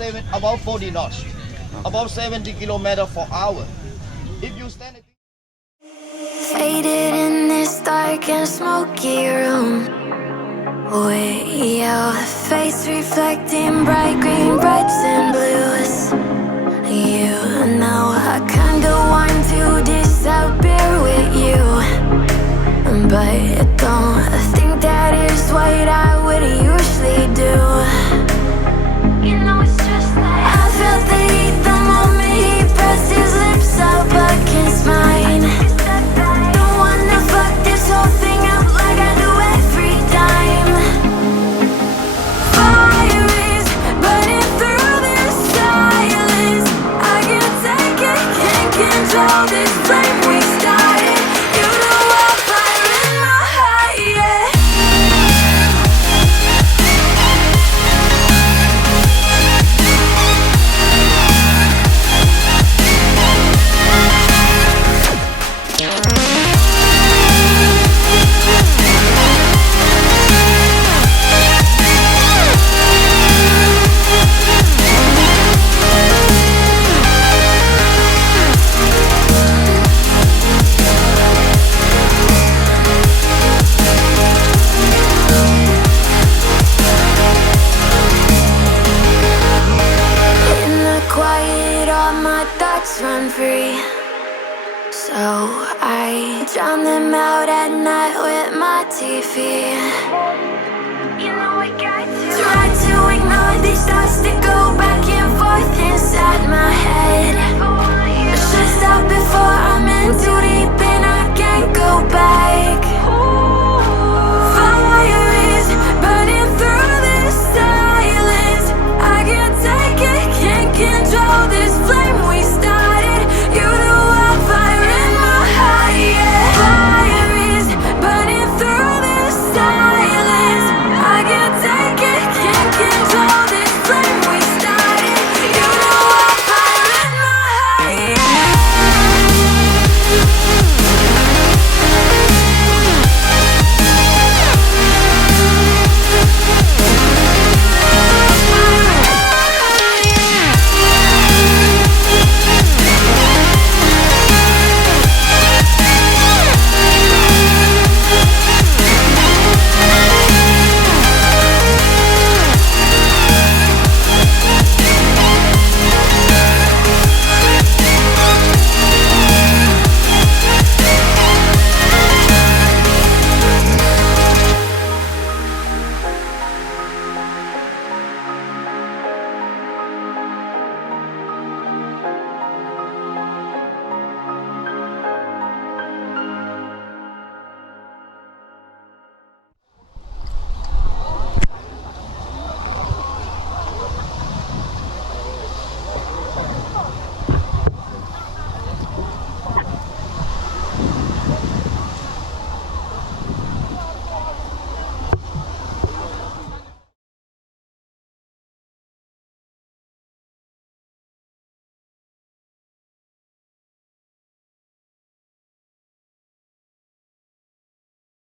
about 40 knots, about 70 kilometers per hour. If you stand faded in this dark and smoky room, with your face reflecting bright green, brights and blues. You know I kinda want to disappear with you, but don't think that is what I would usually do. You know it's just like I felt the heat the moment he pressed his lips up against mine. Don't wanna fuck this whole thing up like I do every time. Fire is burning through this silence. I can't take it, can't control this flame we started. You know I'll fire in my heart, yeah. In the quiet, all my thoughts run free, so I drown them out at night with my TV. You know I got to try to ignore these thoughts that go back and forth inside my head. I should stop before I'm in too deep.